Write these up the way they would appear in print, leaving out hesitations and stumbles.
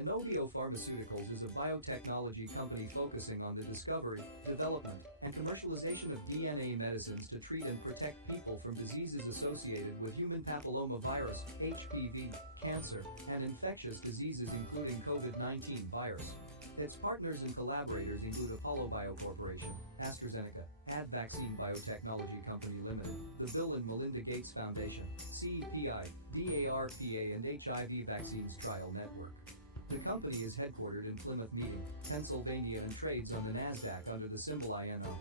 Inovio Pharmaceuticals is a biotechnology company focusing on the discovery, development, and commercialization of DNA medicines to treat and protect people from diseases associated with human papillomavirus, HPV, cancer, and infectious diseases including COVID-19 virus. Its partners and collaborators include Apollo Bio Corporation, AstraZeneca, AD Vaccine Biotechnology Company Limited, the Bill and Melinda Gates Foundation, CEPI, DARPA and HIV Vaccines Trial Network. The company is headquartered in Plymouth Meeting, Pennsylvania and trades on the NASDAQ under the symbol INO.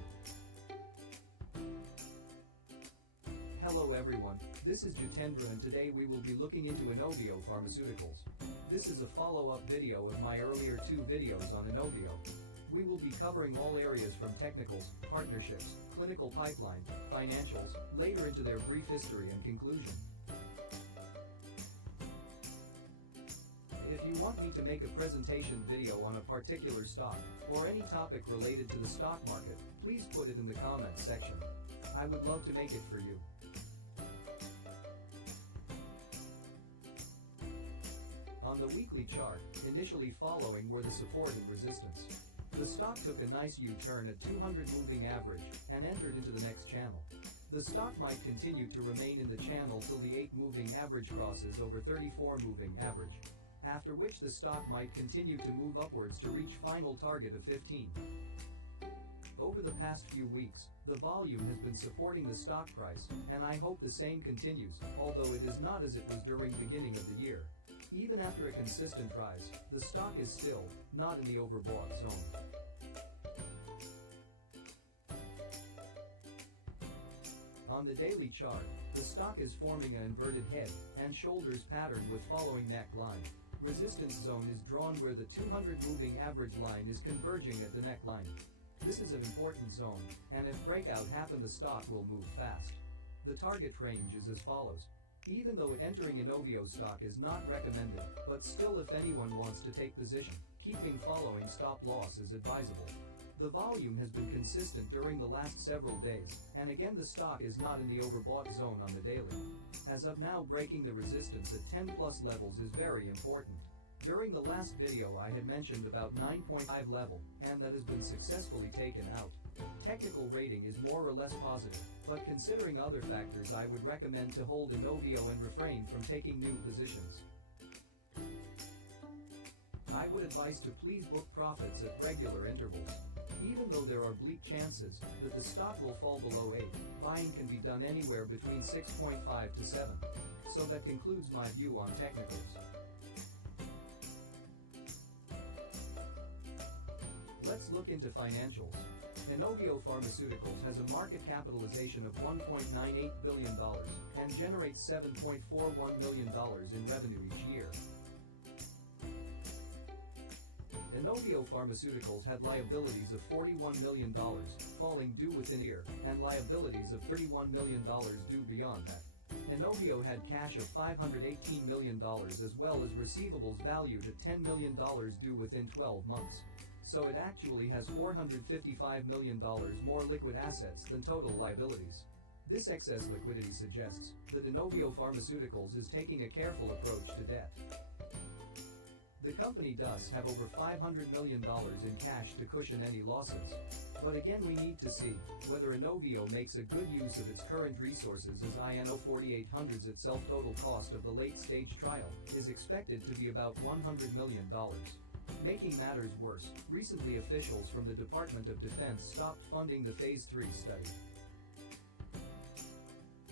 Hello everyone, this is Jitendra and today we will be looking into Inovio Pharmaceuticals. This is a follow-up video of my earlier two videos on Inovio. We will be covering all areas from technicals, partnerships, clinical pipeline, financials, later into their brief history and conclusion. If you want me to make a presentation video on a particular stock, or any topic related to the stock market, please put it in the comments section. I would love to make it for you. On the weekly chart, initially following were the support and resistance. The stock took a nice U-turn at 200 moving average and entered into the next channel. The stock might continue to remain in the channel till the 8 moving average crosses over 34 moving average, after which the stock might continue to move upwards to reach final target of 15. Over the past few weeks, the volume has been supporting the stock price, and I hope the same continues, although it is not as it was during beginning of the year. Even after a consistent rise, the stock is still not in the overbought zone. On the daily chart, the stock is forming an inverted head and shoulders pattern with following neckline. Resistance zone is drawn where the 200 moving average line is converging at the neckline. This is an important zone, and if breakout happen the stock will move fast. The target range is as follows. Even though entering Inovio stock is not recommended, but still if anyone wants to take position, keeping following stop loss is advisable. The volume has been consistent during the last several days, and again the stock is not in the overbought zone on the daily. As of now, breaking the resistance at 10 plus levels is very important. During the last video I had mentioned about 9.5 level, and that has been successfully taken out. Technical rating is more or less positive, but considering other factors I would recommend to hold Inovio and refrain from taking new positions. I would advise to please book profits at regular intervals. Even though there are bleak chances that the stock will fall below 8, buying can be done anywhere between 6.5 to 7. So that concludes my view on technicals. Let's look into financials. Inovio Pharmaceuticals has a market capitalization of $1.98 billion and generates $7.41 million in revenue each year. Inovio Pharmaceuticals had liabilities of $41 million, falling due within a year, and liabilities of $31 million due beyond that. Inovio had cash of $518 million as well as receivables valued at $10 million due within 12 months. So it actually has $455 million more liquid assets than total liabilities. This excess liquidity suggests that Inovio Pharmaceuticals is taking a careful approach to debt. The company does have over $500 million in cash to cushion any losses. But again we need to see whether Inovio makes a good use of its current resources, as INO 4800's itself total cost of the late-stage trial is expected to be about $100 million. Making matters worse, recently officials from the Department of Defense stopped funding the Phase 3 study.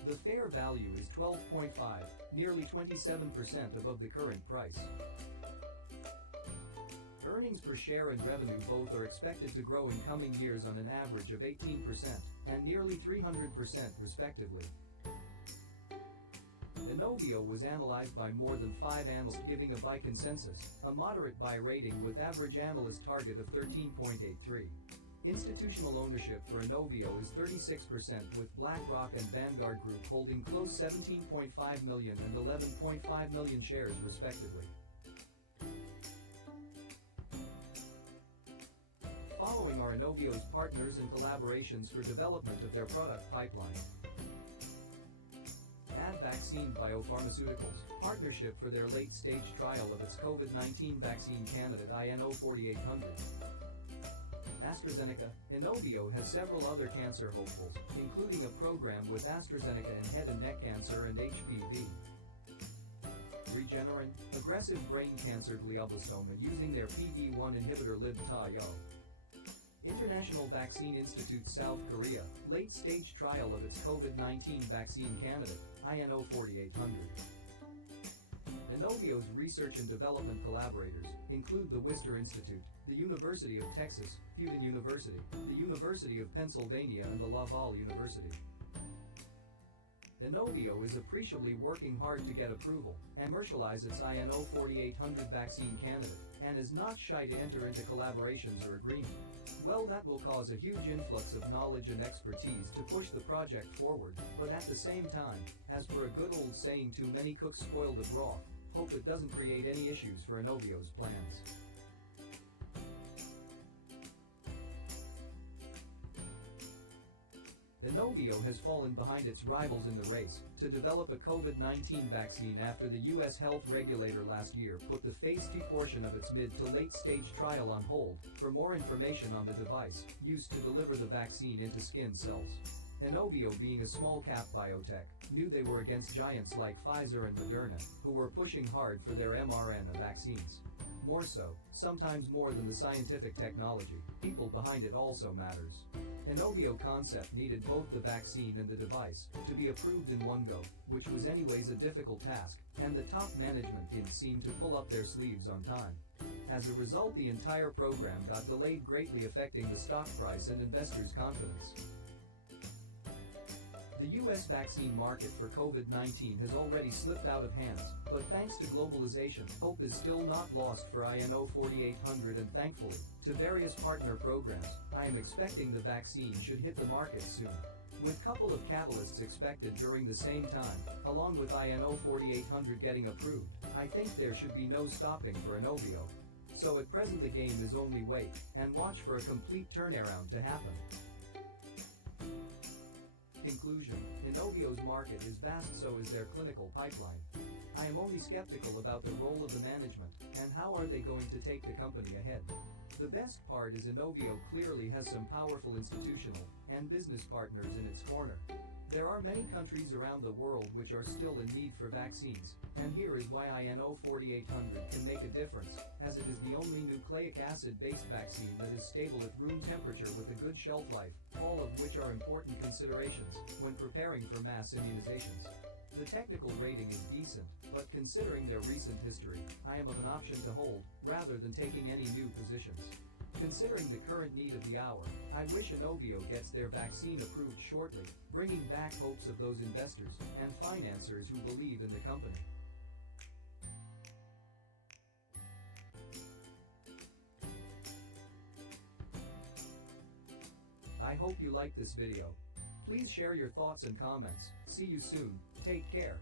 The fair value is 12.5, nearly 27% above the current price. Earnings per share and revenue both are expected to grow in coming years on an average of 18% and nearly 300% respectively. Inovio was analyzed by more than 5 analysts giving a buy consensus, a moderate buy rating with average analyst target of 13.83. Institutional ownership for Inovio is 36% with BlackRock and Vanguard Group holding close 17.5 million and 11.5 million shares respectively. Following are Inovio's partners and collaborations for development of their product pipeline. Vaccine Biopharmaceuticals partnership for their late-stage trial of its COVID-19 vaccine candidate INO 4800. AstraZeneca, Inovio has several other cancer hopefuls, including a program with AstraZeneca in head and neck cancer and HPV. Regeneron, aggressive brain cancer glioblastoma using their PD-1 inhibitor Libtayo. International Vaccine Institute South Korea, late-stage trial of its COVID-19 vaccine candidate, INO 4800. Inovio's research and development collaborators include the Worcester Institute, the University of Texas, Fudan University, the University of Pennsylvania and the Laval University. Inovio is appreciably working hard to get approval and commercialize its INO 4800 vaccine candidate, and is not shy to enter into collaborations or agreements. Well, that will cause a huge influx of knowledge and expertise to push the project forward, but at the same time, as per a good old saying, too many cooks spoil the broth. Hope it doesn't create any issues for Inovio's plans. Inovio has fallen behind its rivals in the race to develop a COVID-19 vaccine after the U.S. health regulator last year put the phase 2 portion of its mid to late stage trial on hold for more information on the device used to deliver the vaccine into skin cells. Inovio, being a small-cap biotech, knew they were against giants like Pfizer and Moderna, who were pushing hard for their mRNA vaccines. More so, sometimes more than the scientific technology, people behind it also matters. Inovio concept needed both the vaccine and the device to be approved in one go, which was anyways a difficult task, and the top management didn't seem to pull up their sleeves on time. As a result, the entire program got delayed, greatly affecting the stock price and investors' confidence. The U.S. vaccine market for COVID-19 has already slipped out of hands, but thanks to globalization, hope is still not lost for INO 4800, and thankfully, to various partner programs, I am expecting the vaccine should hit the market soon. With couple of catalysts expected during the same time, along with INO 4800 getting approved, I think there should be no stopping for Inovio. So at present the game is only wait and watch for a complete turnaround to happen. Conclusion: Inovio's market is vast, so is their clinical pipeline. I am only skeptical about the role of the management, and how are they going to take the company ahead. The best part is Inovio clearly has some powerful institutional and business partners in its corner. There are many countries around the world which are still in need for vaccines, and here is why INO 4800 can make a difference, as it is the only nucleic acid-based vaccine that is stable at room temperature with a good shelf life, all of which are important considerations when preparing for mass immunizations. The technical rating is decent, but considering their recent history, I am of an option to hold, rather than taking any new positions. Considering the current need of the hour, I wish Inovio gets their vaccine approved shortly, bringing back hopes of those investors and financiers who believe in the company. I hope you liked this video. Please share your thoughts and comments. See you soon. Take care.